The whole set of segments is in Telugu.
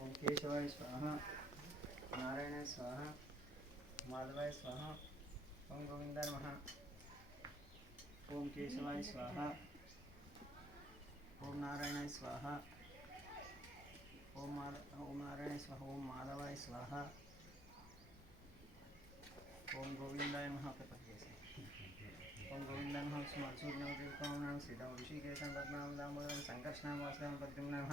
ओम केशवाय स्वाहा, नारायणाय स्वाहा, माधवाय स्वाहा, ओम गोविंदाय नमः। ओम केशवाय स्वाहा, ओम नारायणाय स्वाहा, ओम नारायणाय स्वाहा, ओम माधवाय स्वाहा, ओम गोविंदाय नमः। ओम गोविंदाय नमः। सूर्यनमः सीतां ऋषिकेशं पद्मनाभं दामोदरं संकर्षणं वासुदेवं पद्मनाभं नमः।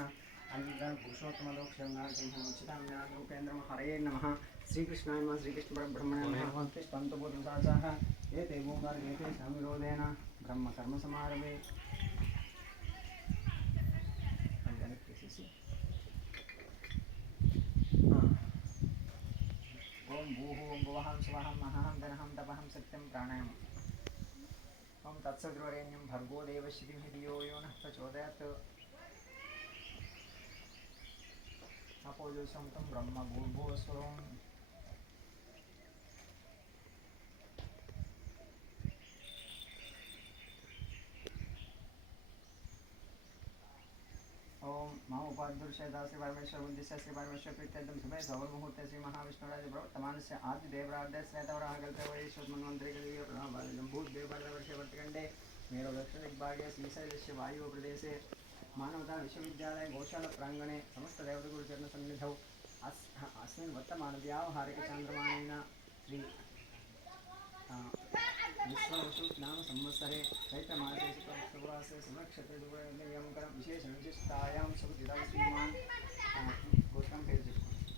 अनिरुद्धं पुरुषोत्तमलोकं नारसिंहं उच्चितां ज्ञानरूपेन्द्रं हरये नमः। श्रीकृष्णाय नमः। श्रीकृष्णपरब्रह्मणे नमः। पन्तपोतुसाचाः एते ओंकार एते सामिरोधेन ब्रह्मकर्मसमारभे। ओम भूः ओम भुवः स्वहं महहं धनहं तपहं सत्यं प्राणायामम्। ओम तत्सद्वरेण्यं भर्गो देवस्य धीमहि धियो यो नः प्रचोदयात्। अपोजोषं तं ब्रह्म भूर्भुवस्वरम्। ओम मां उपाध्युषे दासी परमेश्वर बुद्धिस्य श्री परमेश्वर प्रीत्यर्थं शुभे सौरमुहूर्ते श्री महाविष्णुराज प्रवर्तमानस्य आदि देवराध्य श्वेतवराहकल्पे वैश्वत मन्वन्तरे कलियुगे प्रभावं भूतदेववर्षे वर्तकण्डे मेरो दक्षिण दिग्भागे श्रीशैलस्य वायु प्रदेशे मानवता विश्वविद्यालय गौशाला प्रांगणे समस्त देवतागुरुचरण सन्निधौ अस्मिन् वर्तमान व्यावहारिक चान्द्रमानेन श्री विश्ववसु नाम संवत्सरे चैत्रमासे शुक्रवासरे शुभनक्षत्रे शुभयमकरं विशेषविशिष्टायां सुखदिदां श्रीमान् गोष्ठं पेर्चुकोण्डि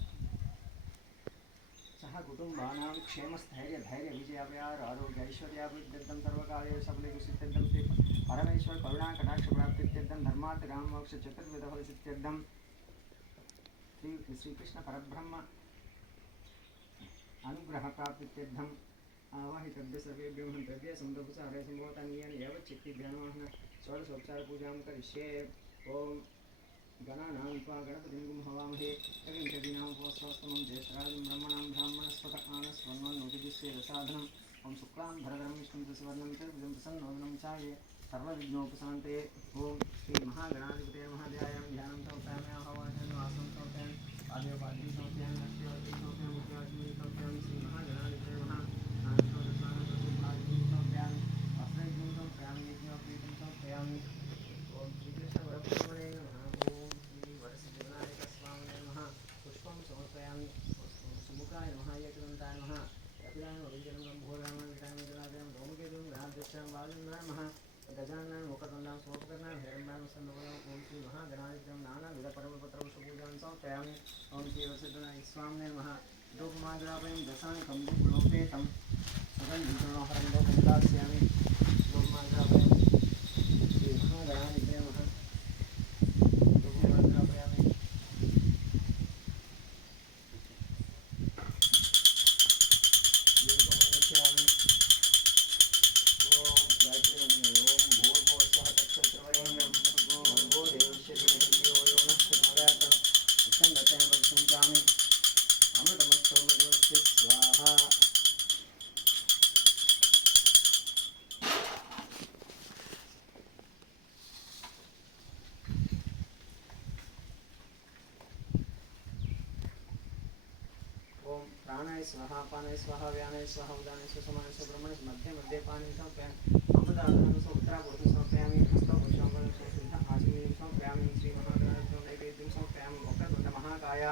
सह कुटुम्बानां क्षेमस्थैर्य विजयाव्यार आरोग्य ऐश्वर्याभिवृद्ध्यर्थं सर्वकार्येषु सफलीकृतं श्री परमेश्वर करुणाकटाक्षप्राप्त्यर्थं धर्मार्थ काममोक्ष चतुर्विधफलसिद्ध्यर्थं श्रीकृष्ण परब्रह्म अनुग्रहप्राप्त्यर्थं आवाहितव्य सर्वेभ्यो मंत्रभ्य संदर्भसारे संभवतानियन यावच्चित्ति ध्यानवाहन षोडशोपचार पूजां करिष्ये। ओम गणानां त्वा गणपतिं गुं हवामहे कविं कवीनामुपस्वास्तमं ज्येष्ठराजं ब्रह्मणां ब्राह्मणस्पत आनस्वन्नोतिदिश्येदसाधनम्। ओम शुक्लां भरधरं विष्णुं शशिवर्णं चतुर्भुजं प्रसन्नवदनं ध्याये सर्वविघ्नोपशान्तये। ओम श्री महागणाधिपतये नमः। ध्यायामि ध्यानं समर्पयामि आवाहनं वासं समर्पयामि पाद्योपाद्यं समर्पयामि लक्ष्मीवतीं समर्पयामि विद्यालक्ष्मीं समर्पयामि श्री महागणाधिपतये नमः। ओम श्रीकृष्ण परब्रह्मणे नमः। ओम श्री वरसिद्धविनायक स्वामिने नमः। पुष्पं समर्पयामि। सुमुखाय नमः। एकदन्ताय नमः। कपिलाय वैजनं भोगाय विटामिनाय धूमकेतुं गणाध्यक्षं वायुं नमः। गजाननाय मुखदण्डां समर्पयामि हिरण्मयं सन्नवयं। ओम श्री महागणाधिपतये नानाविधपर्वपत्रं सुपूजां समर्पयामि। ओम श्री वरसिद्धविनायक स्वामिने नमः। धूपमाग्रापयं दशानि कम्बुलोपेतं सुगन्धितोहरं लोकं दास्यामि। धूपमाग्रापयं श्री महागणाधिपतये नमः। धूपमाग्रापयामि। दीपमागच्छामि। ओम गायत्री मंत्र। ओम भूर्भुवस्वः तत्सवितुर्वरेण्यं भर्गो देवस्य धीमहि धियो यो नः प्रचोदयात्। उत्तङ्गतेन पश्यन्तामि अमृतमस्तु मृतमस्तु स्वाहा। ओम प्राणाय स्वाहा, पानाय स्वाहा, व्यानाय स्वाहा, उदानाय स्वाहा, समानाय स्वाहा, ब्रह्मणे मध्ये मध्ये पानीं समर्पयामि। अमृतादनं उत्तरापूर्वं समर्पयामि। हस्तपुष्पं सिद्ध आचमनीं समर्पयामि। श्री महागणाधिपतये नैवेद्यं समर्पयामि। वक्रतुण्डमहाकाय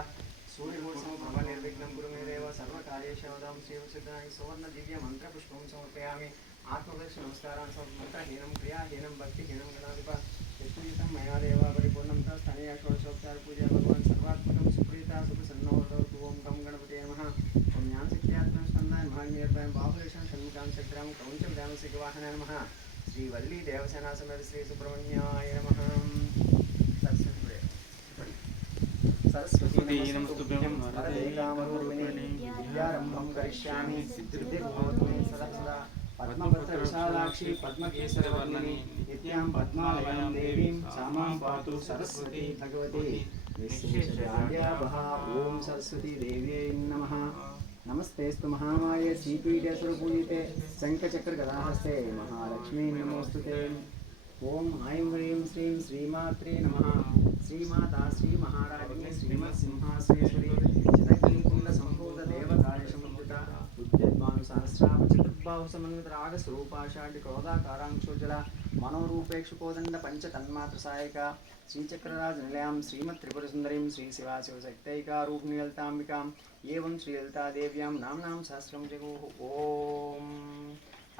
सूर्यकोटिसमप्रभ निर्विघ्नं कुरु मे देव सर्वकार्येषु सर्वदा। श्रीवरसिद्धविनायक सुवर्ण दिव्य मंत्रपुष्पं समर्पयामि। आत्मदर्शन नमस्कारान् मंत्रहीनं क्रियाहीनं भक्तिहीनं गणाधिप यत्पूजितं मया देव परिपूर्णं तस्थानीय षोडशोपचार पूजा भगवान् सर्वात्मकं सुप्रीता सुखसन्नोर्धवतु। ओम गं गणपतये नमः। ओम ज्ञानशक्त्यात्मनं स्कन्दाय महानिर्भयं बाहुलेशं षण्मुखां चक्रां कौञ्चविदां सिगवाहनाय नमः। श्रीवल्ली देवसेना समेत श्री सुब्रह्मण्याय नमः। सरस्वती नमस्तुभ्यं वरदे कामरूपिणी विद्यारम्भं करिष्यामि सिद्धिर्भवतु मे सदा सदा। पद्मपत्रविशालाक्षी पद्मकेसरवर्णिनी नित्यां पद्मालयां देवीं सामां पातु सरस्वती भगवती विश्वेश्वराज्ञावहा। ओम सरस्वती देव्यै नमः। नमस्तेस्तु महामाये श्रीपीठे स्वरूपूजिते शङ्खचक्रगदाहस्ते महालक्ष्मी नमोस्तुते। ఓం ఐం హ్రీం శ్రీం శ్రీమాత్రే నమః. శ్రీమాతా శ్రీ మహారాజ్ఞి శ్రీమత్ సింహాసనేశ్వరి చిదగ్నికుండ సంభూత దేవకార్య సముద్రిత ఉద్యద్మాను సహస్రామ చతుర్బాహు సమన్విత రాగ స్వరూపాషాఢ్య క్రోధాకారాంక్షోజల మనోరూపేక్షుకోదండ పంచ తన్మాత్ర సాయక శ్రీచక్రరాజ నిలయాం శ్రీమత్ త్రిపుర సుందరీం శ్రీ శివా శివశక్తైకా రూపిణీలతాంబికాం ఏవం శ్రీలలితాదేవ్యాం నామ్నాం సహస్రం జగోః. ఓం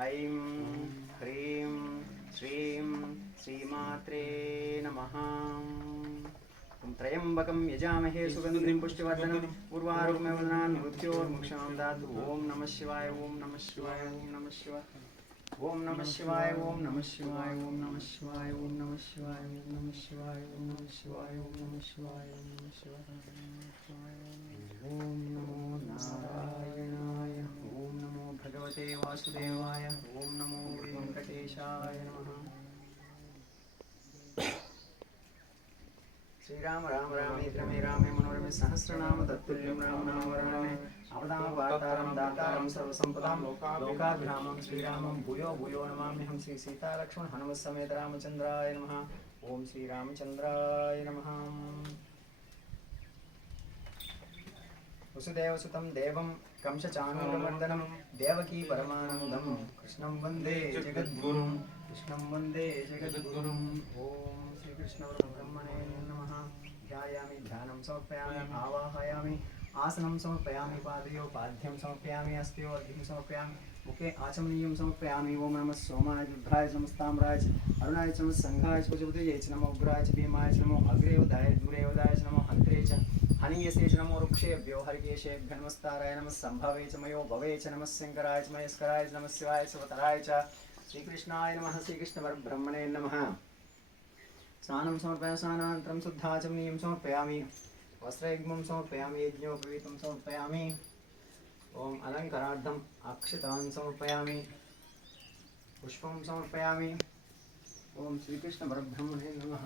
ఐం హ్రీం శ్రీం శ్రీమాత్రే నమః. త్రయంబకం యజామహే సుగంధిం పుష్టివర్ధనం ఉర్వారుకమివ మృత్యోర్ముక్షాం దాతు. ఓం నమః శివాయ ఓం నమః శివాయ ఓం నమః శివాయ ఓం నమః శివాయ ఓం నమః శివాయ ఓం నమః శివాయ ఓం నమః శివాయ ఓం నమః శివాయ ఓం నమః శివాయ ఓం నమః శివాయ ఓం నమః శివాయ. ఓం నమో నారాయణాయ. ఓం నమో భగవతే వాసుదేవాయ. ఓం నమో వెంకటేశాయ నమః. శ్రీరామ రామ రామేతి రమే రామే మనోరమే సహస్రనామ తత్తుల్యం రామ నామ వరణే అవదామవాతారం దాతారం సర్వసంపదాం లోకాభిరామం శ్రీరామం భూయో భూయో నమామ్యహం. శ్రీ సీతాలక్ష్మణ హనుమత్ సమేత రామచంద్రాయ నమః. ఓం శ్రీరామచంద్రాయ నమః. వసుదేవసుతం దేవం కంసచానూరమర్దనం దేవకీ పరమానందం కృష్ణం వందే జగద్గురుం. కృష్ణం వందే జగద్గురుం. ఓం శ్రీకృష్ణ పరబ్రహ్మణే నమః. ధ్యాయామి ధ్యానం సమర్పయామి ఆవాహయామి ఆసనం సమర్పయామి పాదయో పాద్యం సమర్పయామి హస్తయో అర్ఘ్యం సమర్పయామి ముఖే ఆచమనీయం సమర్పయామి. ఓం నమః సోమాయ రుద్రాయ నమస్తామ్రాయ అరుణాయ చ నమః సంఘాయ చ ప్రజపతయే చ నమో ఉగ్రాయ చ భీమాయ చ నమో అగ్రేవదాయ దూరేవదాయ చ నమో హంత్రే చ హనీయసే చ నమో వృక్షేభ్యో హరికేశేభ్య నమస్తారాయ నమః సంభవే చ మయో భవే చ నమః శంకరాయ చ మహేశ్వరాయ చ నమః శివాయ చ వతరాయ చ. శ్రీకృష్ణాయ నమః. శ్రీకృష్ణ పరబ్రహ్మణే నమః. స్నానం సమర్పయామి స్నానానంతరం శుద్ధాచమనీయం సమర్పయామి వస్త్రయుగ్మం సమర్పయామి యజ్ఞోపవీతం సమర్పయామి. ఓం అలంకరార్థం అక్షతాన్ సమర్పయామి పుష్పం సమర్పయామి. ఓం శ్రీకృష్ణ పరబ్రహ్మణే నమః.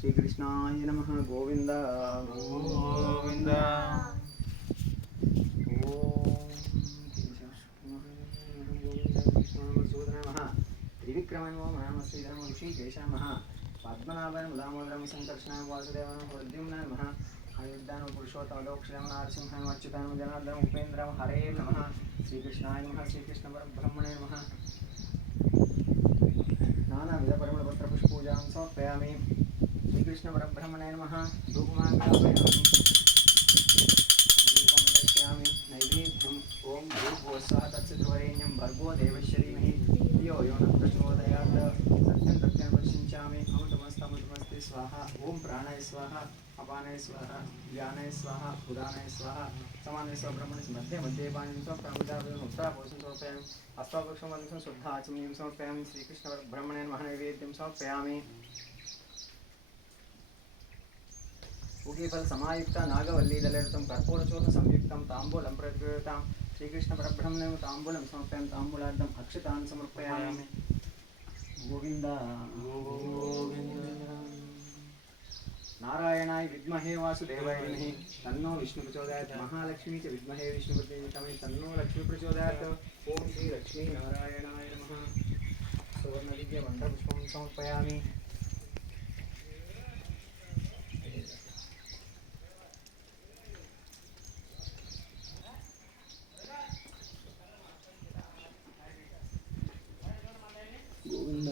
శ్రీకృష్ణాయ నమః. గోవింద గోవింద. త్రివిక్రమణో నమ శ్రీధర్మ ఋషికేశ నమః. పద్మనాభన దామోదరం సంకర్షణ వాసుదేవన హృద్యుమ్న నమః. అయోధ్యాన పురుషోత్తమోక్షరం నరసింహం అచ్యుతానం జనార్దనం ఉపేంద్రం హరే నమః. శ్రీకృష్ణాయ నమః. శ్రీకృష్ణ పరబ్రహ్మణే నమః. నానావిధ పరిమళపత్ర పుష్పూజాం సమర్పయామి. శ్రీకృష్ణ పరబ్రహ్మణే నమః. ధూపమాగ్రహయామి దీపం దర్శయామి నైవేద్యం. ఓం భూర్భువస్సః తత్సవితుర్వరేణ్యం భర్గో దేవస్య ధీమహి ధియో యో నః ప్రచోదయాత్. సత్యం సత్యం పశ్చించామి అమృతమస్తమృతమస్తే స్వాహ. ఓం ప్రాణాయ స్వాహ అపానాయ స్వాహ వ్యానాయ స్వాహ ఉదానాయ స్వాహ సమానాయ స్వాహ. బ్రహ్మణి మధ్య మధ్య పాణిం స్వప్రముదాభం ఉత్తరాపోషం సమర్పయామి హస్తాపక్షం వందం శుద్ధ ఆచమనీయం సమర్పయామి. శ్రీకృష్ణ బ్రహ్మణే నమః. నైవేద్యం సమర్పయామి. పూగీఫల సమాయుక్త నాగవల్లీదళయుతం కర్పూరచూర్ణ సంయుక్తం తాంబూలం ప్రతిగృహతాం. శ్రీకృష్ణ పరబ్రహ్మణే తాంబూలం సమర్పయామి. తాంబూలార్థం అక్షతాన్ సమర్పయామి. గోవింద గోవింద. నారాయణాయ విద్మహే వాసుదేవాయ ధీమహి తన్నో విష్ణు ప్రచోదయాత్. మహాలక్ష్మీ చ విద్మహే విష్ణుపత్ని తన్నో లక్ష్మీ ప్రచోదయాత్. ఓం శ్రీ లక్ష్మీ నారాయణాయ నమః. సువర్ణదివ్య మంత్రపుష్పం సమర్పయామి. గోవింద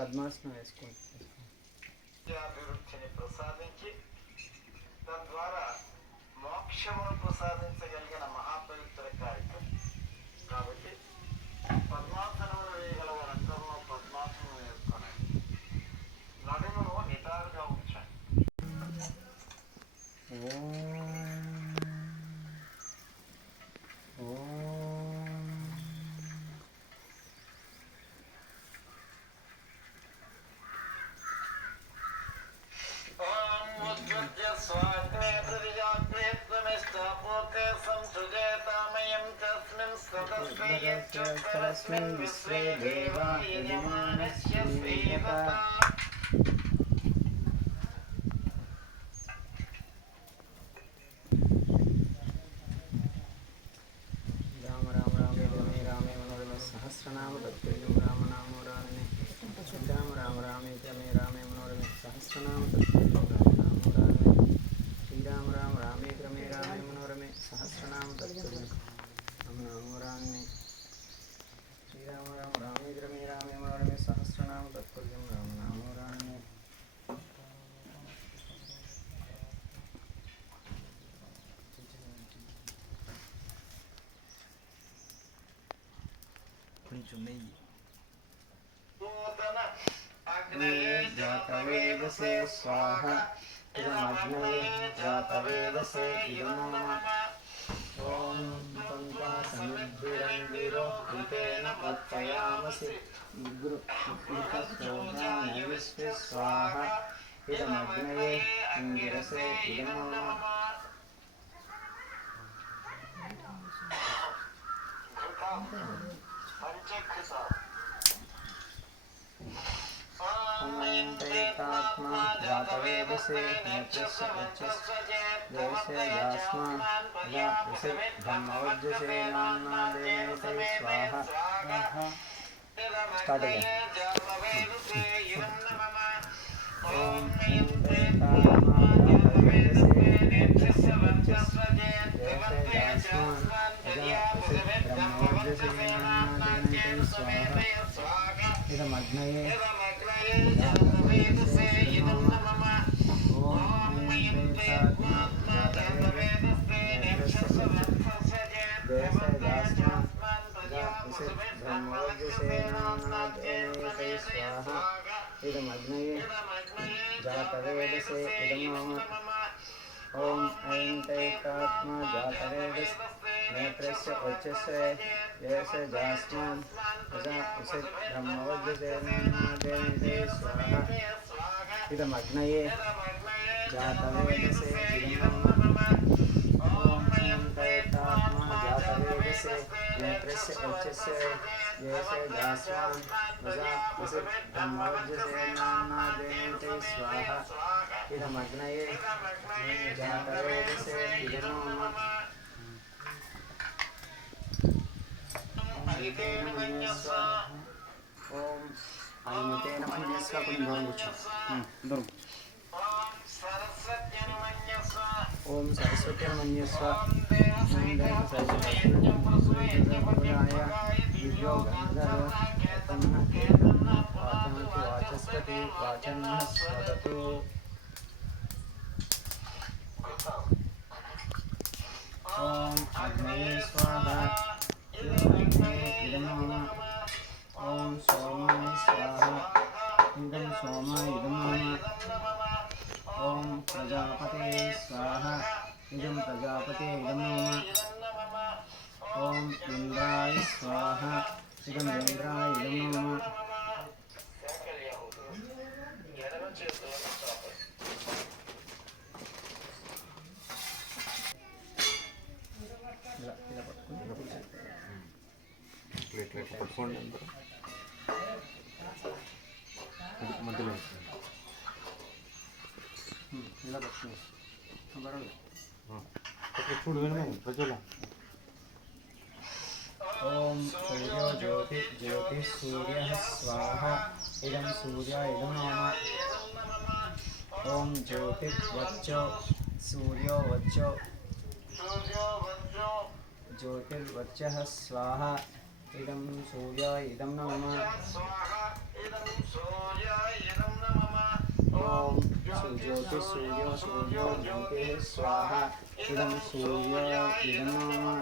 పద్మాసనం వేసుకోండి. అభివృద్ధిని ప్రసాదించి తద్వారా మోక్షమును ప్రసాదించగలిగిన మహాపవిత్ర కార్యక్రమం కాబట్టి పద్మాసనములు వేయగల వారందరూ పద్మాసనం వేసుకోనండి. నడుమును నిటారుగా ఉంచండి. తస్మిన్ విశ్వే దేవా యజమానస్య శ్రీయతా. రామ రామ రామే రమే రామే మనోరమే సహస్రనామ తత్తుల్యం రామనామోరాణనే. శ్రీరామ రామ రామే రమే రామే మనోరమే సహస్రనామ తత్తుల్యం రామనామోరాణనే. శ్రీరామ రామ రామే రమే రామే మనోరమే సహస్రనామ తత్తుల్యం రామనామోరాణనే. శ్రీరామ రామ రామే రమే రామే మనోరమే సహస్రనామ తత్తుల్యం రామనామోరాణనే. కొంచెం నెయ్యి. జాతవేదసే స్వాహ ఇదమగ్నయే జాతవేదసే ఇదమమ. ఓం పంపా సముద్రిరండిరో కృతేన పత్తయామసి విఘ్నశోభాయ విశ్వే స్వాహ ఇదమగ్నయే ఇందిరసే ఇదమమ. అనంతేకాత్మా జాతవేదసే నేత్రస్య జయసే యాస్మాన్ యశే బ్రహ్మవజ్జసే నాన్నాదేవతే స్వాహ. స్టార్ట్ అయ్యాం. ఓం అనంతేకాత్మా జాతవేదసే నేత్రస్య జయసే యాస్మాన్ యశే బ్రహ్మవజ్జసే నాన్నాదేవతే స్వాహ. ఇదమగ్నయే జాతవేదసే ఇదమమ. ఓం అనంతేకాత్మా జాతవేదసే నేత్రస్య జయసే యాస్మాన్ యశే బ్రహ్మవజ్జసే నాన్నాదేవతే స్వాహ. ఇదమగ్నయే జాతవేదసే ఇదమమ. ఓం అనంతేకాత్మా జాతవేదసే నేత్రస్య వచస్సే జయసే యాస్మాన్ యశే బ్రహ్మవజ్జసే నాన్నాదేవతే స్వాహ. ఇదమగ్నయే జాతవేదసే ఇదమమ. ఓం అనంతేకాత్మా జాతవేదసే నేత్రస్య వచస్సే జయసే యాస్మాన్ యశే బ్రహ్మవజ్జసే నాన్నాదేవతే స్వాహ. ఇదమగ్నయే జాతవేదసే ఇదమమ. ఓం అనుమతేన మన్యస్వ. కొంచెం దూరం కూర్చో. దూరం. ఓం సరస్వత్యన మన్యస్వ. దివ్యో గంధర్వ వాచస్పతి వాచన్న స్వదతు. ఓం అగ్నయే స్వాహ ఇదమమ. ఓం సోమాయ స్వాహ ఇదం సోమాయ ఇదమమ. ఓం ప్రజాపతే స్వాహ ఇదం ప్రజాపతే ఇదమమ. ఓం ఇంద్రాయ స్వాహ ఇదం ఇంద్రాయ ఇదమమ. పట్టుకోండి అందరూ మధ్యలో ఇలా పట్టుకోండి. చూడు వినమే ప్రజల. ఓం సూర్యో జ్యోతి జ్యోతి సూర్య స్వాహ ఇదం సూర్య ఇదం మమ. ఓం జ్యోతిర్వచ్చో సూర్యో వచ్చో జ్యోతిర్వచ్చః స్వాహ इदं सूर्याय इदं नमः स्वाहा इदं सूर्याय इदं नमः ॐ सुज्योतिः सूर्यो सूर्यो ज्योतिः स्वाहा इदं सूर्याय इदं नमः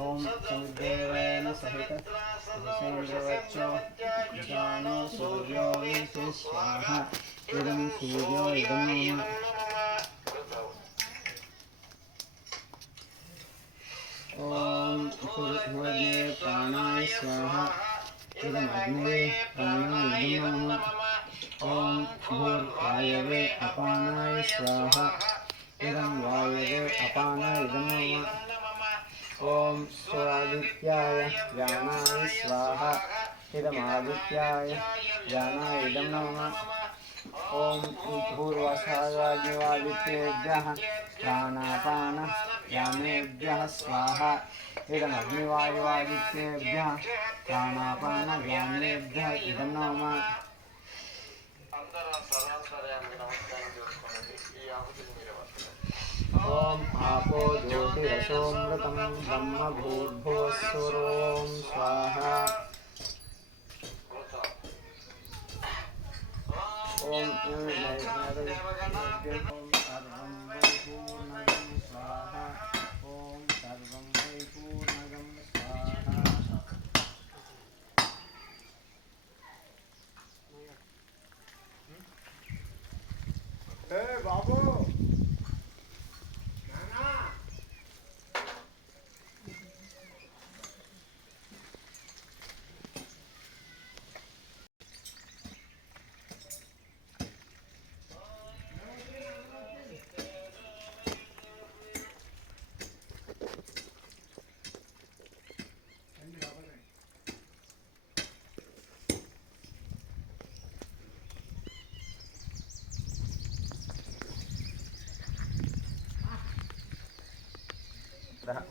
ॐ समुद्देवेन सहितसेन्द्रवच्चो जानो सूर्यो वेति स्वाहा इदं सूर्यो इदं नमः ॐ भूर्भुवने प्राणाय स्वाहा इदमग्ने प्राणाय इदं नमः ॐ भूर्वायवे अपानाय स्वाहा इदं वायवे अपानाय इदं नमः ॐ सूर्यादित्याय व्यानाय स्वाहा इदमादित्याय व्यानाय इदं नमः ॐ भूर्वसावादित्યેभ्यः प्राणापान व्यानेभ्यः स्वाहा इदमग्निवायुवादित्येभ्यः प्राणापान व्यानेभ्यः इदं नमः అందరూ సర్వాంతర్యామికి నమస్కారం చేసుకోండి ఈ ఆహుతిని మీరే వర్తించండి ॐ आपो ज्योतिरसोऽमृतं ब्रह्म भूर्भुवस्सुरों स्वाहा ॐ सर्वं वैपूर्णगं स्वाहा ॐ सर्वं वैपूर्णगं स्वाहा బాబు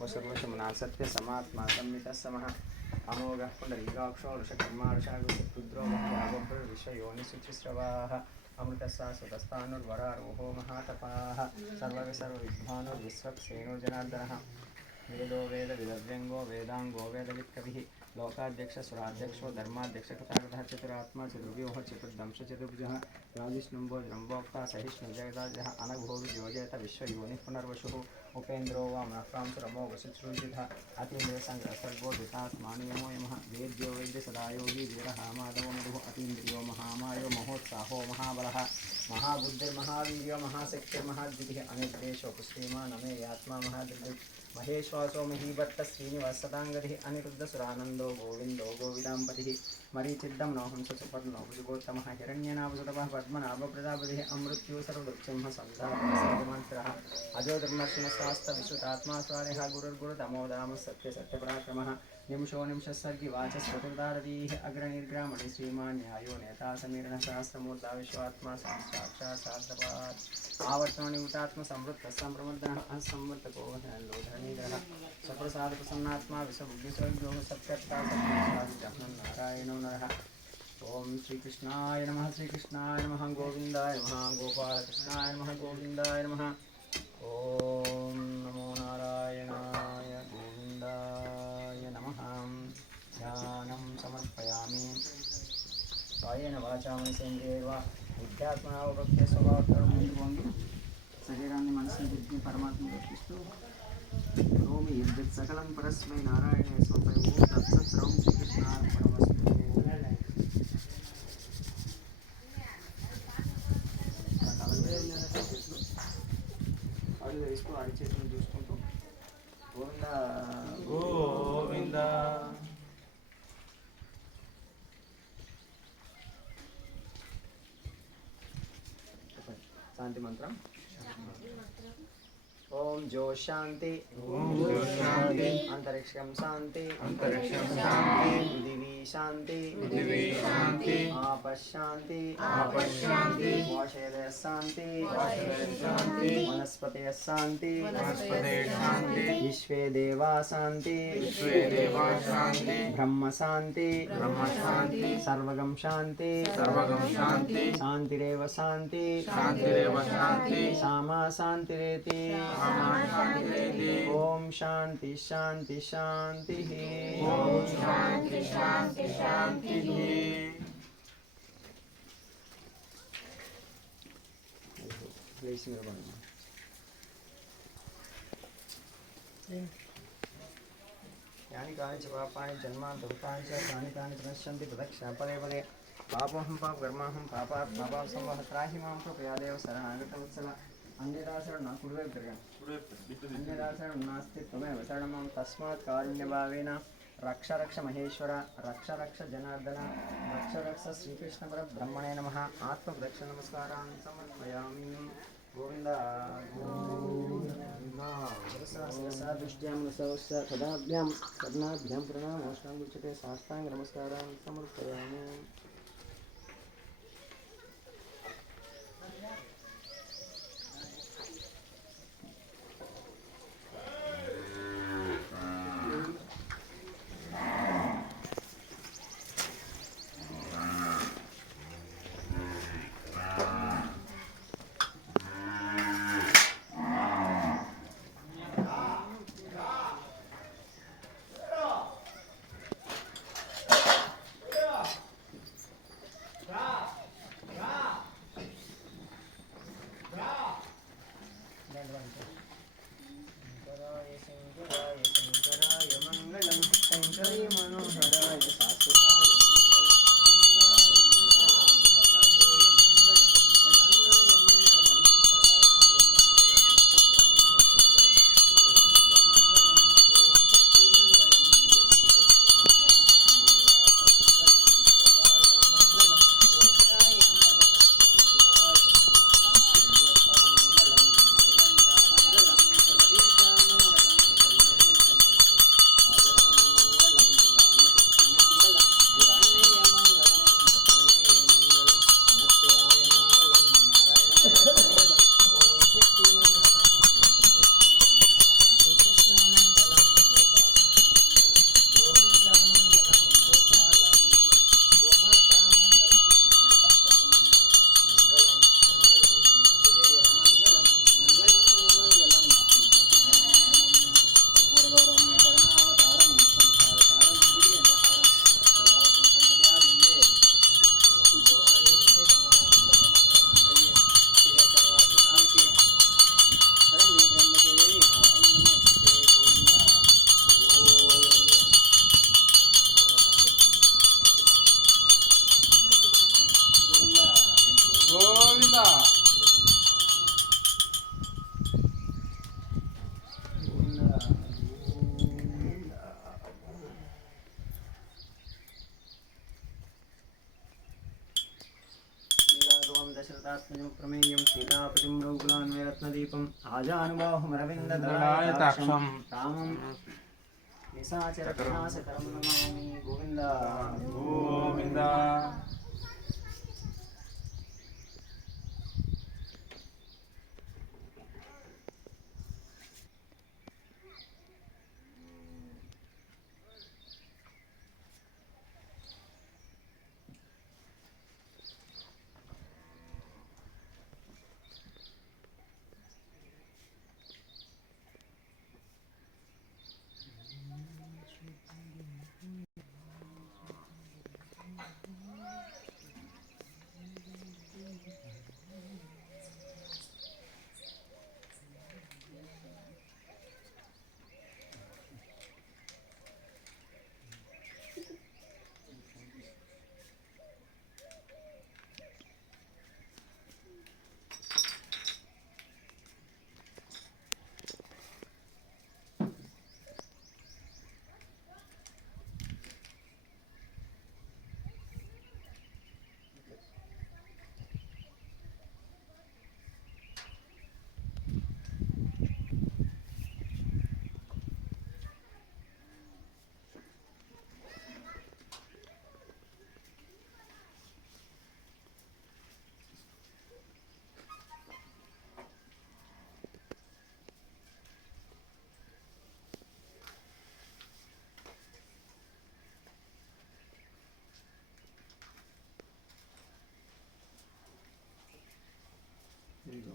वसुर्वशमुना सत्यसमात्मा संमितः समः अमोघः पुण्डरीकाक्षो वृषकर्मार्षागुरुद्रो विश्वयोनिशुचिस्रवाः अमृतस्सास्वतस्तानुर्वरारोहो महातपाः सर्वविद्वानुर्विश्वक्सेनो जनार्दनः वेदो वेदविदव्यङ्गो वेदाङ्गो वेदवित्कविः लोकाध्यक्षसुराध्यक्षो धर्माध्यक्षकृताकृतः चतुरात्मा चतुर्व्यूहः चतुर्दंश चतुर्भुजः राजिष्णुम्भो जृम्भोक्ता सहिष्णुजगदाजः अनघोविजोजयत विश्वयोनिः पुनर्वशुः उपेन्द्रो वा मनःकांसुरमो वशुश्रुजितः अतीन्द्रियसङ्गसर्गो वितात्मानियमो यमः वेद्यो वैद्यसदायोगी वीरः माधवो मधुः अतीन्द्रियो महामायो महोत्साहो महाबलः महाबुद्धिर्महावीर्यो महाशक्तिर्महाद्युतिः अनिर्देशो पुष्टिमान् अमेयात्मा महादृग् महेश्वासो महीभट्ट श्रीनिवासदाङ्गतिः अनिरुद्धसुरानन्दो गोविन्दो गोविदाम्पतिः मरीचिद्दं नोहंस सुपर्णो भुजगोत्तमः हिरण्यनाभसुतपः पद्मनाभप्रजापतिः अमृत्युः सर्वदुःखसिंहसंसारमन्त्रः अजो धर्मर्षणशास्त्रविश्रुतात्मा स्वारिः गुरुर्गुरुतमोदामः सत्यसत्यपराक्रमः निमिषो निमिषस्सर्गिवाचस्वतुर्दारतीः अग्रणिर्ग्रामणि श्रीमान् न्यायो नेता समीरणसहस्रमूर्धा विश्वात्मा साक्षात् शास्त्रपात् आवर्तमनिवृतात्मसंवृत्तः सम्प्रमर्दनः संवर्तको लोधनीधरः सप्रसादप्रसन्नात्मा विश्वबुद्धिसर्गोः सत्यत्ता सत्यं नारायणो नरः ओम श्रीकृष्णाय नमः गोविन्दाय नमः गोपालकृष्णाय नमः गोविन्दाय नमः ओम नमो नारायणाय गोविन्दाय नमः ध्यानं समर्पयामि कायेन वाचा मनसेन्द्रियैर्व बुद्ध्यात्मना प्रत्यय स्वभावकर्मणि शरीराన్ని మనసుని బుద్ధిని పరమాత్మ దర్శిస్తూ రోమి యద్యత్ సకలం పరస్మై నారాయణే సమర్పయామి ఓం తత్సత్ సర్వం శ్రీకృష్ణార్పణమస్తు ఆడిలో వేసుకో ఆడి చేతులు చూసుకుంటూ గోవింద గోవింద శాంతి మంత్రం ओम जो शांति अंतरिक्षम शांति पृथिवी శాంతి పృథివీ శాంతి ఆపశాంతి ఆపశాంతి ఓషధయ శాంతి శాంతి వనస్పతయ శాంతి వనస్పతే శాంతి విశ్వే దేవా శాంతి విశ్వే దేవా శాంతి బ్రహ్మ శాంతి బ్రహ్మ శాంతి సర్వగం శాంతి సర్వగం శాంతి శాంతిరేవ శాంతి శాంతిరేవ శాంతి సామా శాంతిరేతి సామా శాంతిరేతి ఓం శాంతి శాంతి శాంతి ఓం శాంతి శాంతి శాంతి లేచి నిలబడండి. యాని కాని చ పాపాని జన్మాంతృతాని చ కాని కాని చ నశ్యంతి ప్రదక్షిణ పదే పదే పాపోహం పాప కర్మాహం పాపాత్ పాపా సంవహ త్రాహి మాం కృపయాదేవ శరణాగత వత్సల అన్యదాసరుడు నా కుడివైపు తిరగండి. అన్యదాసరుడు నాస్తి త్వమేవ శరణమం తస్మాత్ కారుణ్యభావేన రక్ష రక్ష మహేశ్వర రక్ష రక్ష జనార్దన రక్ష రక్ష శ్రీకృష్ణ పరబ్రహ్మణే నమః ఆత్మప్రదక్షిణ నమస్కారాన్ని సమర్పయామి. గోవింద దృష్ట్యాం సదాభ్యాం కర్ణాభ్యాం ప్రణామోష్టాం ఉచ్యతే సాష్టాంగ నమస్కారాన్ని సమర్పయామి. శంకరాయ శంకరాయ శంకరాయ మంగళం శంకరాయ మనోహరాయ శాశ్వతాయ దశరథాత్మజం ప్రమేయం సీతాపతిం రఘుకులాన్వయరత్నదీపం ఆజానుబాహుమరవిందదళాయతాక్షం రామం నిశాచరవినాశకరం నమామి. గోవింద గోవింద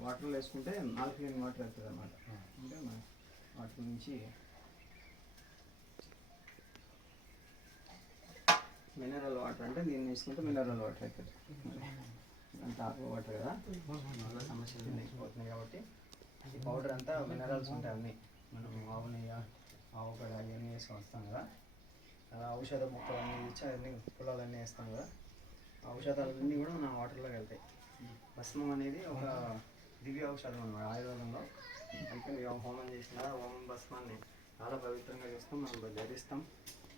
వాటర్లో వేసుకుంటే ఆల్కలైన్ వాటర్ అవుతుంది అన్నమాట. అంటే మన వాటర్ నుంచి మినరల్ వాటర్ అంటే దీన్ని వేసుకుంటే మినరల్ వాటర్ అవుతుంది. అంత ఆక్వా వాటర్ కదా, చాలా సమస్యలు లేకపోతున్నాయి కాబట్టి ఈ పౌడర్ అంతా మినరల్స్ ఉంటాయి అన్నీ. మనం ఆవు నెయ్యి, ఆవు పేడ ఇవన్నీ వేసి వస్తాం కదా, అలా ఔషధ మొక్కలు అన్నీ ఇచ్చి అన్నీ పొలాలన్నీ వేస్తాం కదా, ఆ ఔషధాలన్నీ కూడా మన వాటర్లోకి వెళ్తాయి. భస్మం అనేది ఒక దివ్య ఔషధం అన్నమాట ఆయుర్వేదంలో. అంటే హోమం చేసిన హోమం భస్మాన్ని చాలా పవిత్రంగా చేస్తాం, మనం ధరిస్తాం,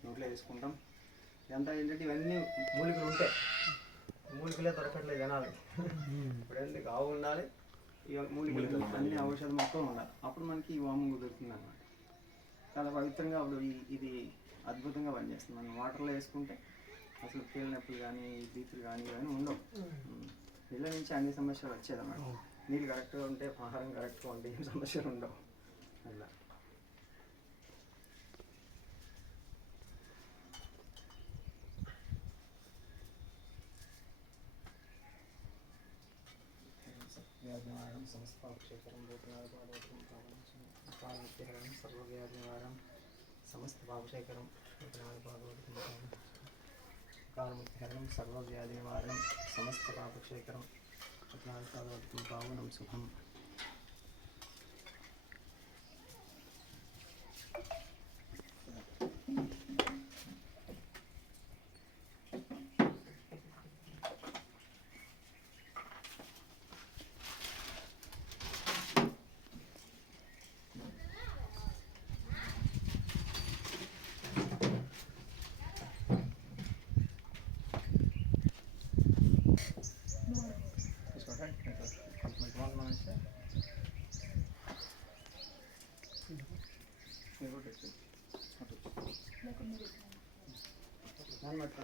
ఇంట్లో వేసుకుంటాం. ఇదంతా ఏంటంటే ఇవన్నీ మూలికలు ఉంటాయి, మూలికలే దొరకట్లేదు జనాలు. ఇప్పుడు ఎందుకు ఆవు ఉండాలి, ఈ మూలికలు అన్ని ఔషధ మొత్తం ఉండాలి, అప్పుడు మనకి ఈ వాము కుదురుతుంది అన్నమాట. చాలా పవిత్రంగా అప్పుడు ఇది అద్భుతంగా పనిచేస్తుంది. మనం వాటర్లో వేసుకుంటే అసలు కీళ్ళ నొప్పులు కానీ బీపీలు కానీ ఇవన్నీ ఉండవు. నీళ్ళ నుంచి అన్ని సమస్యలు వచ్చేదన్నమాట. నీళ్ళు కరెక్ట్గా ఉంటే, ఆహారం కరెక్ట్గా ఉంటే ఏం సమస్యలు ఉండవు. అలా వ్యాధినివారణం సమస్తపాపక్షేకరం భూతనాథపాదవతం కాలముక్తిహరణం సర్వవ్యాధినివారణం సమస్తపాపక్షేకరం భూతనాథపాదవతం కాలముక్తిహరణం సర్వవ్యాధినివారణం సమస్తపాపక్షేకరం భూతనాథపాదవతం పావనం శుభం.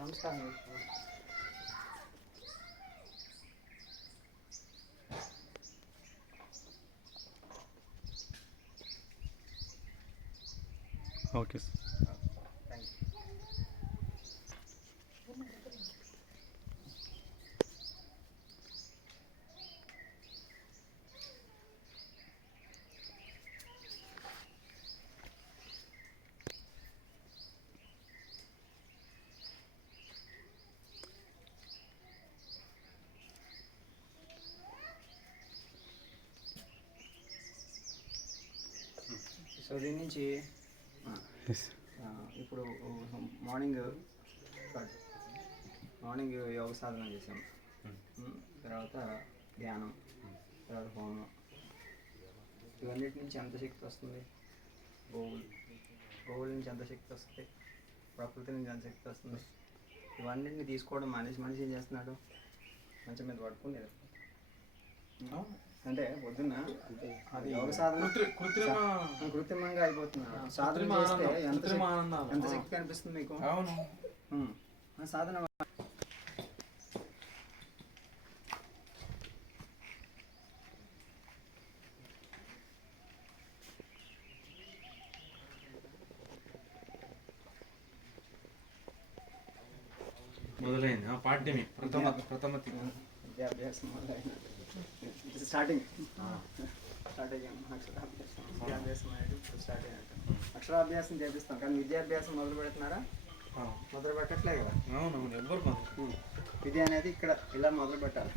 నమస్కారం. Okay sir. Thank you. So దీని నుంచి ఇప్పుడు మార్నింగ్ యోగ సాధన చేసాం, తర్వాత ధ్యానం, తర్వాత హోమం. ఇవన్నిటి నుంచి ఎంత శక్తి వస్తుంది? గోవుల నుంచి ఎంత శక్తి వస్తుంది? ప్రకృతి నుంచి ఎంత శక్తి వస్తుంది? ఇవన్నిటిని తీసుకోవడం మనిషి ఏం చేస్తున్నాడు? మంచం మీద పడుకునేది. అంటే పొద్దున్న అది యోగ సాధన కృత్రిమంగా అయిపోతున్నాడు. సాధన చేస్తే ఎంత శక్తి కనిపిస్తుంది మీకు? సాధన మొదలైంది పాఠ్యమి ప్రథమ విద్యాభ్యాసం స్టార్టింగ్ విద్యాభ్యాసం అనేది స్టార్ట్ అయినట్టు. అక్షరాభ్యాసం చేపిస్తాం, కానీ విద్యాభ్యాసం మొదలు పెడుతున్నారా? మొదలు పెట్టట్లే కదా. అవునవును, ఎవరు విద్య అనేది ఇక్కడ ఇలా మొదలు పెట్టాలి.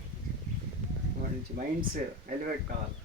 మైండ్స్ ఎలివేట్ కావాలి.